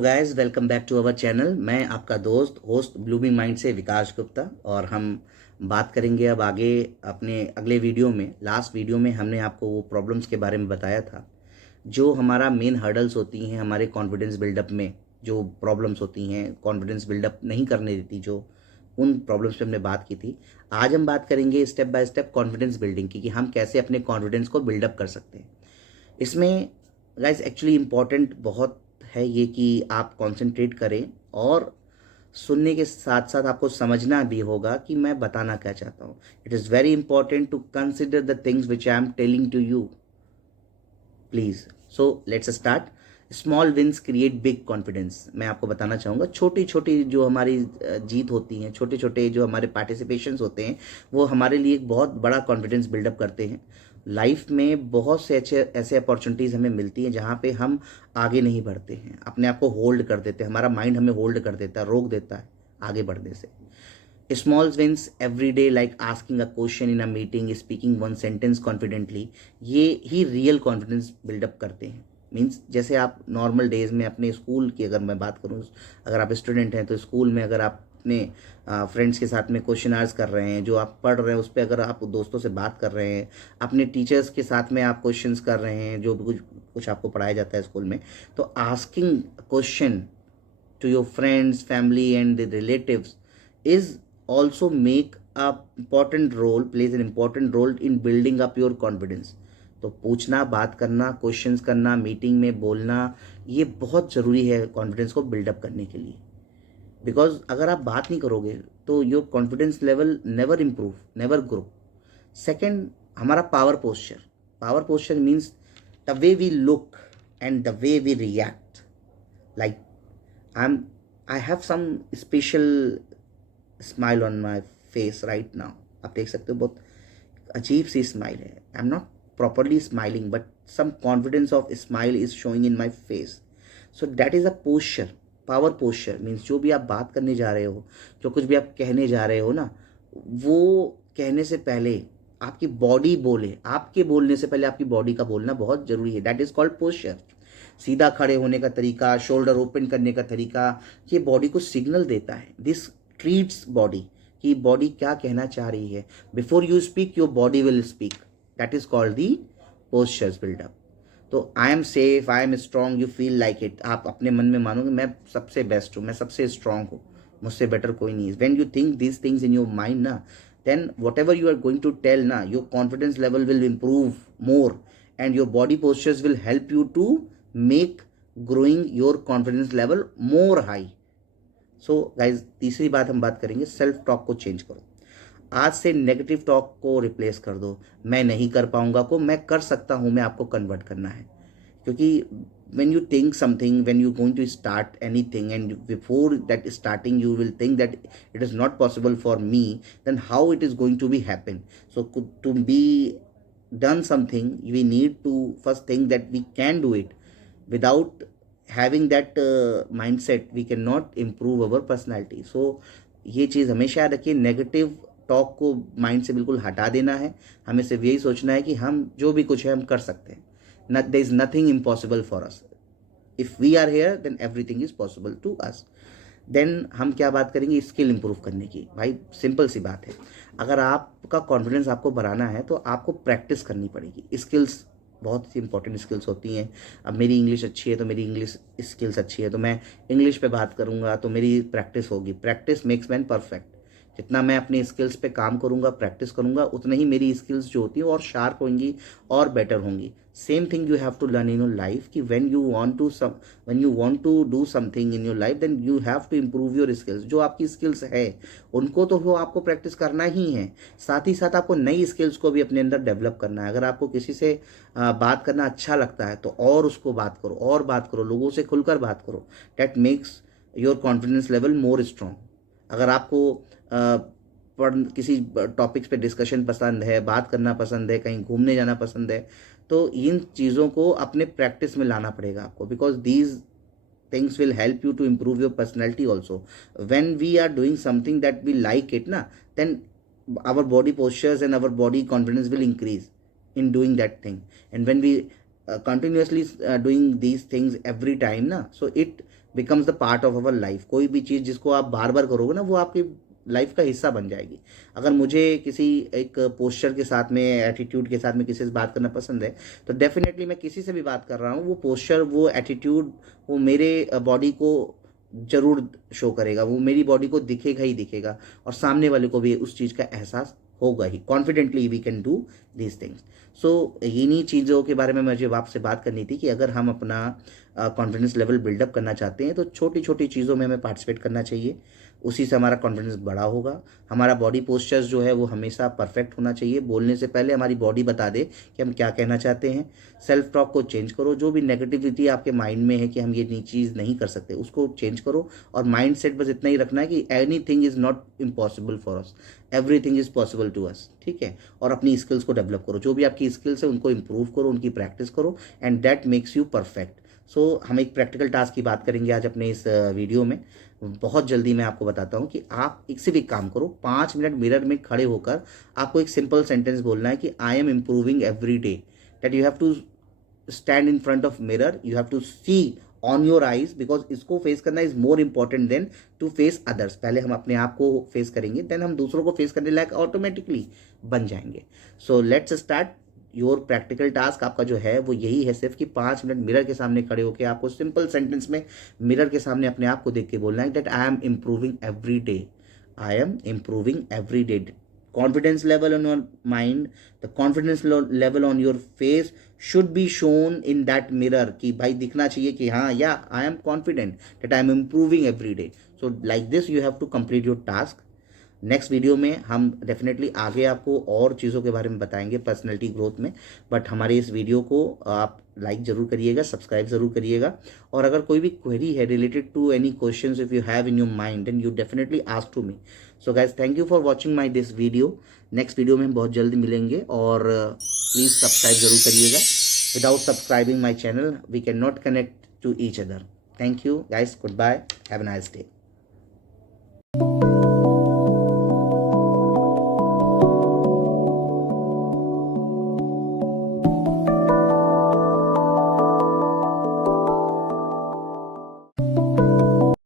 Hello guys, welcome back to our channel. मैं आपका दोस्त होस्ट ब्लूमिंग माइंड से विकास गुप्ता, और हम बात करेंगे अब आगे अपने अगले वीडियो में। लास्ट वीडियो में हमने आपको वो प्रॉब्लम्स के बारे में बताया था जो हमारा मेन हर्डल्स होती हैं हमारे कॉन्फिडेंस बिल्डअप में। जो प्रॉब्लम्स होती हैं कॉन्फिडेंस बिल्डअप नहीं करने देती, जो उन प्रॉब्लम्स पे हमने बात की थी। आज हम बात करेंगे step by step confidence building की, कि हम कैसे अपने कॉन्फिडेंस को बिल्डअप कर सकते हैं। इसमें गाइस एक्चुअली इम्पॉर्टेंट बहुत है ये कि आप कंसंट्रेट करें, और सुनने के साथ साथ आपको समझना भी होगा कि मैं बताना क्या चाहता हूँ। It is very important to consider the things which I am telling to you, please. So let's start. Small wins create big confidence. मैं आपको बताना चाहूँगा, छोटी छोटी जो हमारी जीत होती हैं, छोटे छोटे जो हमारे पार्टिसिपेशंस होते हैं, वो हमारे लिए एक बहुत बड़ा कॉन्फिडेंस बिल्डअप करते हैं। लाइफ में बहुत से ऐसे अपॉर्चुनिटीज़ हमें मिलती हैं जहाँ पे हम आगे नहीं बढ़ते हैं, अपने आप को होल्ड कर देते हैं, हमारा माइंड हमें होल्ड कर देता है, रोक देता है आगे बढ़ने से। Small wins every day, like asking a question in a meeting, speaking one sentence confidently, ये ही रियल कॉन्फिडेंस बिल्डअप करते हैं। मीन्स जैसे आप नॉर्मल डेज में अपने स्कूल की अगर मैं बात करूँ, अगर आप स्टूडेंट हैं तो स्कूल में अगर आप अपने फ्रेंड्स के साथ में क्वेश्चन आंसर कर रहे हैं, जो आप पढ़ रहे हैं उस पर अगर आप दोस्तों से बात कर रहे हैं, अपने टीचर्स के साथ में आप क्वेश्चंस कर रहे हैं, जो भी कुछ कुछ आपको पढ़ाया जाता है स्कूल में, तो asking question to your friends, family and the relatives is also make a important role, plays an important role in building up your confidence. तो पूछना, बात करना, क्वेश्चंस करना, मीटिंग में बोलना, ये बहुत ज़रूरी है कॉन्फिडेंस को बिल्डअप करने के लिए। बिकॉज अगर आप बात नहीं करोगे तो your confidence level never improve, never grow. Second, हमारा power posture. Power posture means the way we look and the way we react. Like I have some special smile on my face right now. आप देख सकते हो, बहुत अजीब सी smile है। I am not properly smiling, but some confidence of smile is showing in my face. So that is a posture. Power posture means जो भी आप बात करने जा रहे हो, जो कुछ भी आप कहने जा रहे हो ना, वो कहने से पहले आपकी बॉडी बोले, आपके बोलने से पहले आपकी बॉडी का बोलना बहुत जरूरी है। That is called posture. सीधा खड़े होने का तरीका, शोल्डर ओपन करने का तरीका, ये बॉडी को सिग्नल देता है। दिस ट्रीट्स बॉडी कि बॉडी क्या कहना चाह रही है। Before you speak your body will speak. That is called the postures build up. तो I am safe, I am strong, you feel like it. आप अपने मन में मानोगे मैं सबसे बेस्ट हूँ, मैं सबसे स्ट्रांग हूँ, मुझसे बेटर कोई नहीं है। When you think these things in your mind ना, then whatever you are going to tell na, your confidence level will improve more, and your body postures will help you to make growing your confidence level more high. So guys, तीसरी बात हम बात करेंगे, self talk को change करो। आज से negative talk को रिप्लेस कर दो। मैं नहीं कर पाऊंगा को मैं कर सकता हूं में आपको कन्वर्ट करना है। क्योंकि when you think something, when you're going to start anything, and before that starting you will think that it is not possible for me, then how it is going to be happen? So to be done something, we need to first think that we can do it. Without having that mindset, we cannot improve our personality. So ये चीज़ हमेशा याद रखिए, negative talk को mind से बिल्कुल हटा देना है। हमें सिर्फ यही सोचना है कि हम जो भी कुछ है हम कर सकते हैं। There is nothing impossible for us. If we are here, then everything is possible to us. Then हम क्या बात करेंगे, स्किल इंप्रूव करने की। भाई सिंपल सी बात है, अगर आपका कॉन्फिडेंस आपको बढ़ाना है तो आपको प्रैक्टिस करनी पड़ेगी। स्किल्स बहुत ही इंपॉर्टेंट स्किल्स होती हैं। अब मेरी इंग्लिश अच्छी है तो मेरी इंग्लिश स्किल्स अच्छी है, तो मैं इंग्लिश पे बात करूँगा तो मेरी प्रैक्टिस होगी। Practice makes man perfect. जितना मैं अपनी स्किल्स पे काम करूंगा, प्रैक्टिस करूंगा, उतना ही मेरी स्किल्स जो होती हैं और शार्प होंगी और बेटर होंगी। Same thing you have to learn in your life कि when you want to do something in your life, then you have to improve your skills. जो आपकी स्किल्स है उनको तो वो आपको प्रैक्टिस करना ही है, साथ ही साथ आपको नई स्किल्स को भी अपने अंदर डेवलप करना है। अगर आपको किसी से बात करना अच्छा लगता है तो और उसको बात करो, और बात करो, लोगों से खुलकर बात करो। That makes your confidence level more strong. अगर आपको किसी टॉपिक्स पे डिस्कशन पसंद है, बात करना पसंद है, कहीं घूमने जाना पसंद है, तो इन चीज़ों को अपने प्रैक्टिस में लाना पड़ेगा आपको। Because these things will help you to improve your personality also. When we are doing something that we like it na, then our body postures and our body confidence will increase in doing that thing. And when we continuously doing these things every time na, so it becomes the part of our life. कोई भी चीज़ जिसको आप बार बार करोगे ना वो आपकी life का हिस्सा बन जाएगी। अगर मुझे किसी एक पोस्चर के साथ में, एटीट्यूड के साथ में किसी से बात करना पसंद है, तो डेफिनेटली मैं किसी से भी बात कर रहा हूँ, वो पोस्चर, वो एटीट्यूड, वो मेरे बॉडी को जरूर शो करेगा, वो मेरी बॉडी को दिखेगा ही दिखेगा, और सामने वाले को भी उस चीज़ का एहसास होगा ही। Confidently we can do these things. So इन्हीं चीज़ों के बारे में मुझे आपसे बात करनी थी कि अगर हम अपना कॉन्फिडेंस लेवल बिल्डअप करना चाहते हैं तो छोटी छोटी चीज़ों में हमें पार्टिसिपेट करना चाहिए, उसी से हमारा कॉन्फिडेंस बड़ा होगा। हमारा बॉडी पोस्चर्स जो है वो हमेशा परफेक्ट होना चाहिए। बोलने से पहले हमारी बॉडी बता दे कि हम क्या कहना चाहते हैं। सेल्फ टॉक को चेंज करो। जो भी नेगेटिविटी आपके माइंड में है कि हम ये चीज़ नहीं कर सकते, उसको चेंज करो। और माइंड सेट बस इतना ही रखना है कि anything is not impossible for us, everything is possible to us. ठीक है। और अपनी स्किल्स को डेवलप करो। जो भी आपकी स्किल्स है उनको इम्प्रूव करो, उनकी प्रैक्टिस करो, and that makes you perfect. So हम एक प्रैक्टिकल टास्क की बात करेंगे आज अपने इस वीडियो में। बहुत जल्दी मैं आपको बताता हूँ कि आप एक से भी काम करो। 5 मिनट मिरर में खड़े होकर आपको एक सिंपल सेंटेंस बोलना है कि I am improving every day. That you have to stand in front of mirror, you have to see on your eyes, because इसको फेस करना is more important than to face others. पहले हम अपने आप को फेस करेंगे, then हम दूसरों को फेस करने लायक ऑटोमेटिकली बन जाएंगे। सो let's start. Your practical task आपका जो है वो यही है सिर्फ कि 5 मिनट मिरर के सामने खड़े होकर आपको सिंपल सेंटेंस में मिरर के सामने अपने आप को देख के बोलना है that I am improving every day. I am improving every day. Confidence level on your mind, the confidence level on your face should be shown in that mirror, कि भाई दिखना चाहिए कि हाँ, या I am confident that I am improving every day. So like this you have to complete your task. Next video में हम definitely आगे आपको और चीज़ों के बारे में बताएंगे पर्सनैलिटी ग्रोथ में। बट हमारे इस वीडियो को आप लाइक ज़रूर करिएगा, सब्सक्राइब ज़रूर करिएगा, और अगर कोई भी क्वेरी है related to any questions if you have in your mind then you definitely ask to me. So guys, thank you for watching my this video. Next video में हम बहुत जल्दी मिलेंगे, और प्लीज़ सब्सक्राइब ज़रूर करिएगा। Without subscribing my channel we can not connect to each other. Thank you guys, good bye, have a nice day.